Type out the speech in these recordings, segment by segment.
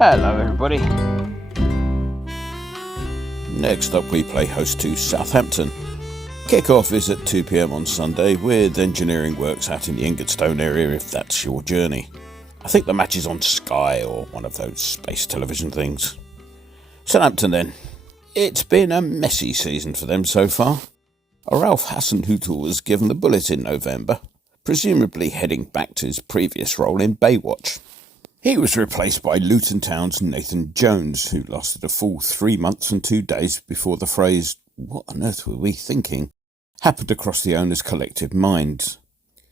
Hello everybody. Next up we play host to Southampton. Kick-off is at 2 p.m. on Sunday, with engineering works out in the Ingatstone area if that's your journey. I think the match is on Sky or one of those space television things. Southampton then. It's been a messy season for them so far. Ralph Hasenhüttl was given the bullet in November, presumably heading back to his previous role in Baywatch. He was replaced by Luton Town's Nathan Jones, who lasted a full 3 months and 2 days before the phrase, "What on earth were we thinking?" happened across the owners' collective minds.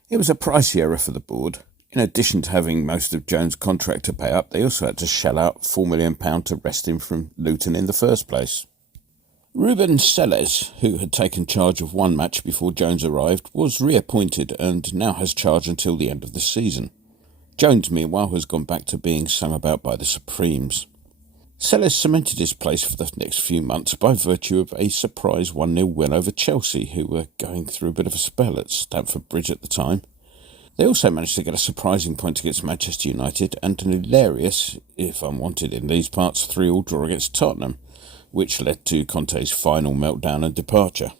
It was a pricey error for the board. In addition to having most of Jones' contract to pay up, they also had to shell out £4 million to wrest him from Luton in the first place. Ruben Selles, who had taken charge of one match before Jones arrived, was reappointed and now has charge until the end of the season. Jones, meanwhile, has gone back to being sung about by the Supremes. Selles cemented his place for the next few months by virtue of a surprise 1-0 win over Chelsea, who were going through a bit of a spell at Stamford Bridge at the time. They also managed to get a surprising point against Manchester United and an hilarious, if unwanted in these parts, 3-3 draw against Tottenham, which led to Conte's final meltdown and departure.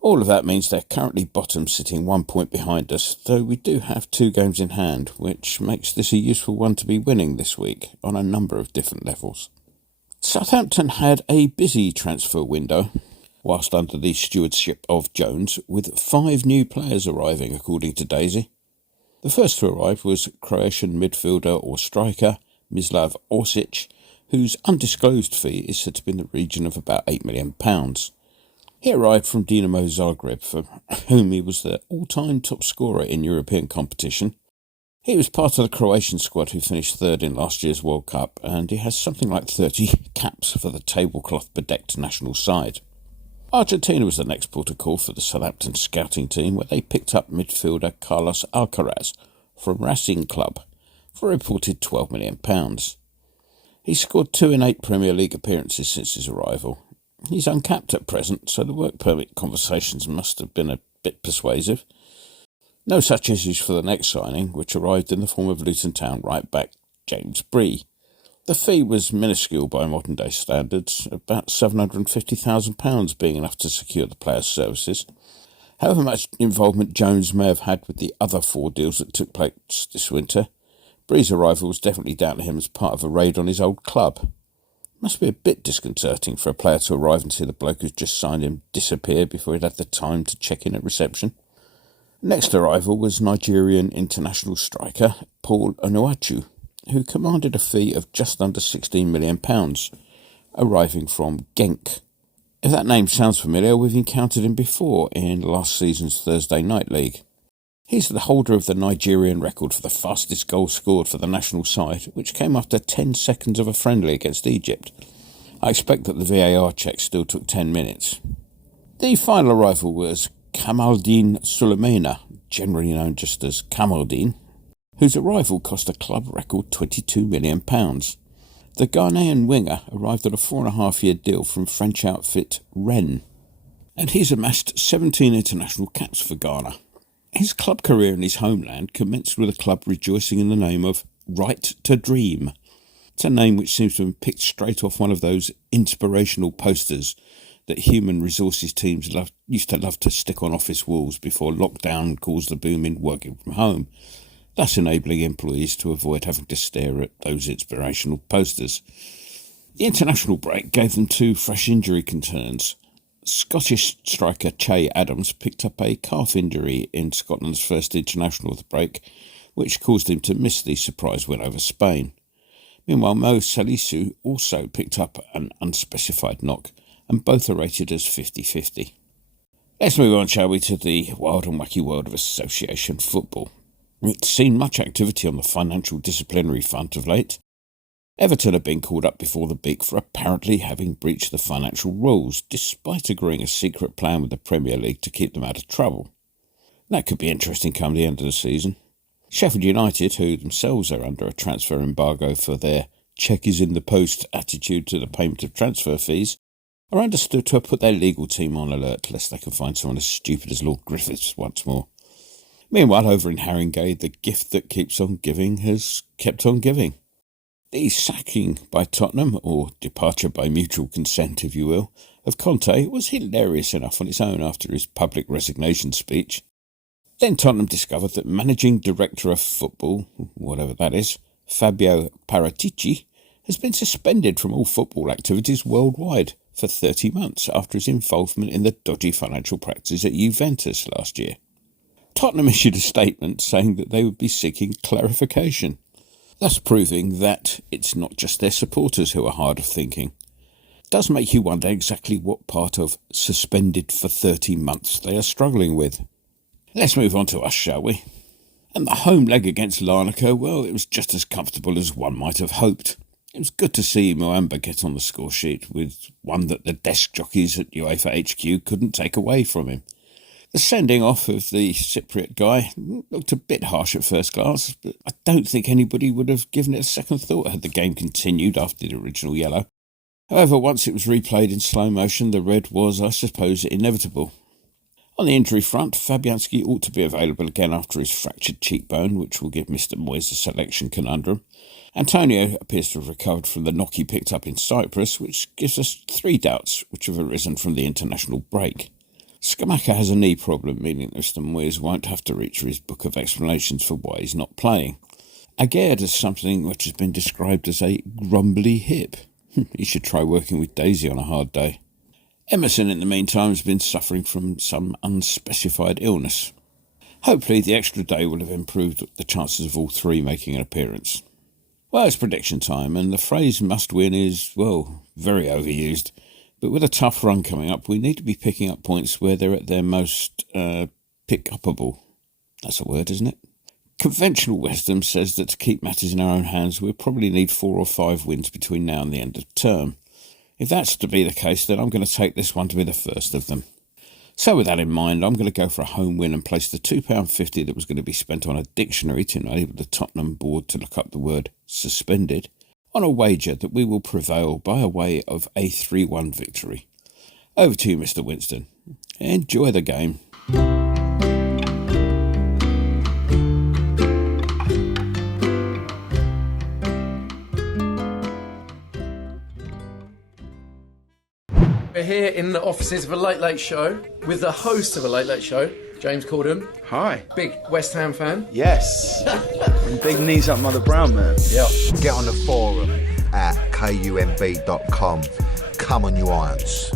All of that means they're currently bottom, sitting 1 point behind us, though we do have 2 games in hand, which makes this a useful one to be winning this week on a number of different levels. Southampton had a busy transfer window, whilst under the stewardship of Jones, with 5 new players arriving, according to Daisy. The first to arrive was Croatian midfielder or striker Mislav Orsic, whose undisclosed fee is said to be in the region of about £8 million. He arrived from Dinamo Zagreb, for whom he was the all-time top scorer in European competition. He was part of the Croatian squad who finished third in last year's World Cup, and he has something like 30 caps for the tablecloth-bedecked national side. Argentina was the next port of call for the Southampton scouting team, where they picked up midfielder Carlos Alcaraz from Racing Club for a reported £12 million. He scored 2 in 8 Premier League appearances since his arrival. He's uncapped at present, so the work permit conversations must have been a bit persuasive. No such issues for the next signing, which arrived in the form of Luton Town right back James Bree. The fee was minuscule by modern-day standards, about £750,000 being enough to secure the player's services. However much involvement Jones may have had with the other 4 deals that took place this winter, Bree's arrival was definitely down to him as part of a raid on his old club. Must be a bit disconcerting for a player to arrive and see the bloke who's just signed him disappear before he'd had the time to check in at reception. Next arrival was Nigerian international striker Paul Onuachu, who commanded a fee of just under £16 million, arriving from Genk. If that name sounds familiar, we've encountered him before in last season's Thursday Night League. He's the holder of the Nigerian record for the fastest goal scored for the national side, which came after 10 seconds of a friendly against Egypt. I expect that the VAR check still took 10 minutes. The final arrival was Kamaldeen Sulemana, generally known just as Kamaldeen, whose arrival cost a club record £22 million. The Ghanaian winger arrived on a 4.5-year deal from French outfit Rennes, and he's amassed 17 international caps for Ghana. His club career in his homeland commenced with a club rejoicing in the name of Right to Dream. It's a name which seems to have been picked straight off one of those inspirational posters that human resources teams used to love to stick on office walls before lockdown caused the boom in working from home, thus enabling employees to avoid having to stare at those inspirational posters. The international break gave them 2 fresh injury concerns. Scottish striker Che Adams picked up a calf injury in Scotland's first international of the break, which caused him to miss the surprise win over Spain. Meanwhile, Mo Salisu also picked up an unspecified knock, and both are rated as 50-50. Let's move on, shall we, to the wild and wacky world of association football. It's seen much activity on the financial disciplinary front of late. Everton have been called up before the beak for apparently having breached the financial rules, despite agreeing a secret plan with the Premier League to keep them out of trouble. That could be interesting come the end of the season. Sheffield United, who themselves are under a transfer embargo for their check is in the post attitude to the payment of transfer fees, are understood to have put their legal team on alert lest they can find someone as stupid as Lord Griffiths once more. Meanwhile, over in Haringey, the gift that keeps on giving has kept on giving. The sacking by Tottenham, or departure by mutual consent if you will, of Conte was hilarious enough on its own after his public resignation speech. Then Tottenham discovered that managing director of football, whatever that is, Fabio Paratici, has been suspended from all football activities worldwide for 30 months after his involvement in the dodgy financial practices at Juventus last year. Tottenham issued a statement saying that they would be seeking clarification, thus proving that it's not just their supporters who are hard of thinking. It does make you wonder exactly what part of suspended for 30 months they are struggling with. Let's move on to us, shall we? And the home leg against Larnaca, well, it was just as comfortable as one might have hoped. It was good to see Moamba get on the score sheet with one that the desk jockeys at UEFA HQ couldn't take away from him. The sending off of the Cypriot guy looked a bit harsh at first glance, but I don't think anybody would have given it a second thought had the game continued after the original yellow. However, once it was replayed in slow motion, the red was, I suppose, inevitable. On the injury front, Fabianski ought to be available again after his fractured cheekbone, which will give Mr. Moyes a selection conundrum. Antonio appears to have recovered from the knock he picked up in Cyprus, which gives us 3 doubts which have arisen from the international break. Scamacca has a knee problem, meaning that Mr. Moyes won't have to reach for his book of explanations for why he's not playing. Aguerd has something which has been described as a grumbly hip. He should try working with Daisy on a hard day. Emerson, in the meantime, has been suffering from some unspecified illness. Hopefully the extra day will have improved the chances of all 3 making an appearance. Well, it's prediction time, and the phrase must win is, well, very overused. But with a tough run coming up, we need to be picking up points where they're at their most pick-upable. That's a word, isn't it? Conventional wisdom says that to keep matters in our own hands, we'll probably need 4 or 5 wins between now and the end of the term. If that's to be the case, then I'm going to take this one to be the first of them. So with that in mind, I'm going to go for a home win and place the £2.50 that was going to be spent on a dictionary to enable the Tottenham board to look up the word suspended on a wager that we will prevail by a way of a 3-1 victory. Over to you, Mr. Winston. Enjoy the game. We're here in the offices of a Late Late Show with the host of a Late Late Show, James Corden. Hi. Big West Ham fan. Yes. And big knees up Mother Brown, man. Yeah. Get on the forum at kumb.com. Come on, you irons.